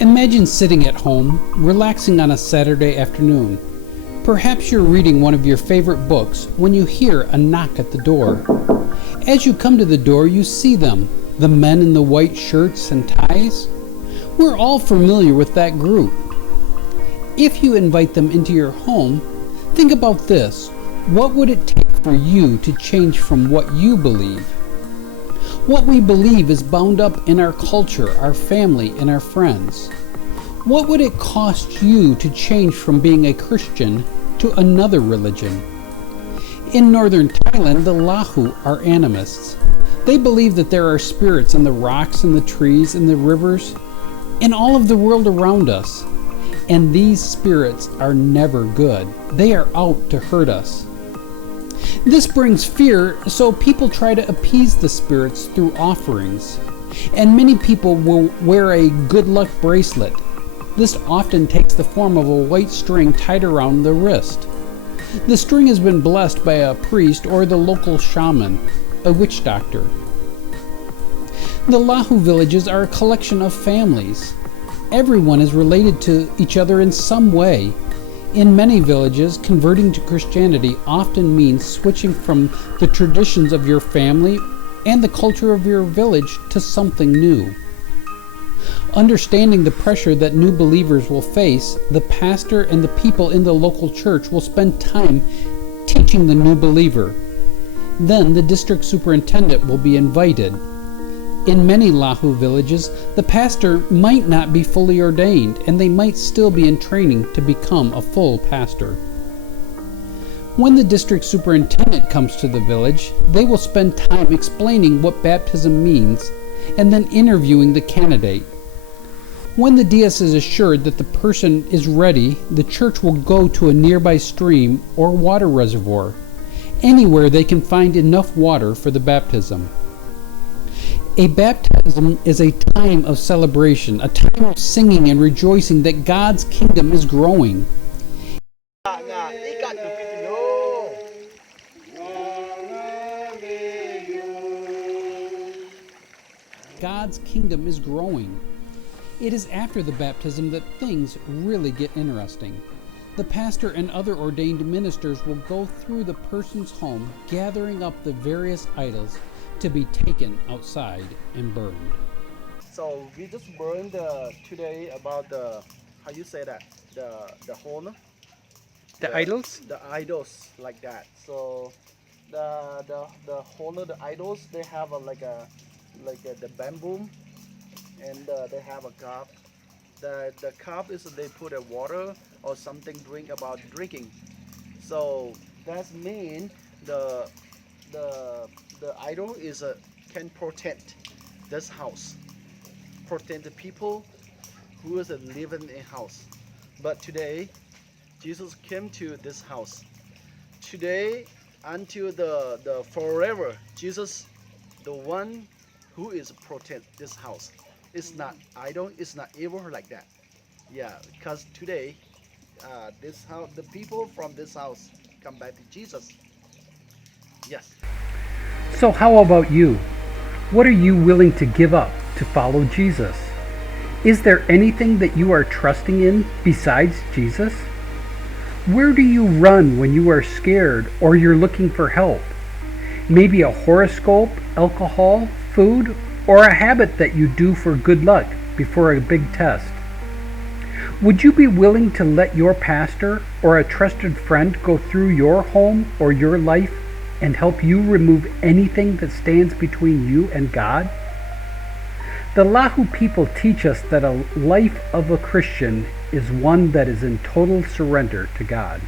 Imagine sitting at home, relaxing on a Saturday afternoon. Perhaps you're reading one of your favorite books when you hear a knock at the door. As you come to the door, you see them, the men in the white shirts and ties. We're all familiar with that group. If you invite them into your home, think about this. What would it take for you to change from what you believe? What we believe is bound up in our culture, our family, and our friends. What would it cost you to change from being a Christian to another religion? In northern Thailand, the Lahu are animists. They believe that there are spirits in the rocks and the trees and the rivers and all of the world around us. And these spirits are never good. They are out to hurt us. This brings fear, so people try to appease the spirits through offerings. And many people will wear a good luck bracelet. This often takes the form of a white string tied around the wrist. The string has been blessed by a priest or the local shaman, a witch doctor. The Lahu villages are a collection of families. Everyone is related to each other in some way. In many villages, converting to Christianity often means switching from the traditions of your family and the culture of your village to something new. Understanding the pressure that new believers will face, the pastor and the people in the local church will spend time teaching the new believer. Then the district superintendent will be invited. In many Lahu villages, the pastor might not be fully ordained, and they might still be in training to become a full pastor. When the district superintendent comes to the village, they will spend time explaining what baptism means and then interviewing the candidate. When the dais is assured that the person is ready, the church will go to a nearby stream or water reservoir, anywhere they can find enough water for the baptism. A baptism is a time of celebration, a time of singing and rejoicing that God's kingdom is growing. God's kingdom is growing. It is after the baptism that things really get interesting. The pastor and other ordained ministers will go through the person's home, gathering up the various idols to be taken outside and burned. So we just burned today about the, how you say that, the horn? The idols? The idols, like that. So the horn of the idols, they have the bamboo, and they have a cup. The cup is they put a water or something drink about drinking. So that means the idol is can protect this house, protect the people who is living in house. But today, Jesus came to this house. Today, until the forever, Jesus, the one who is protect this house. It's not idol, it's not evil like that. Yeah, because today, this house, the people from this house come back to Jesus. Yes. So how about you? What are you willing to give up to follow Jesus? Is there anything that you are trusting in besides Jesus? Where do you run when you are scared or you're looking for help? Maybe a horoscope, alcohol, food, or a habit that you do for good luck before a big test. Would you be willing to let your pastor or a trusted friend go through your home or your life and help you remove anything that stands between you and God? The Lahu people teach us that a life of a Christian is one that is in total surrender to God.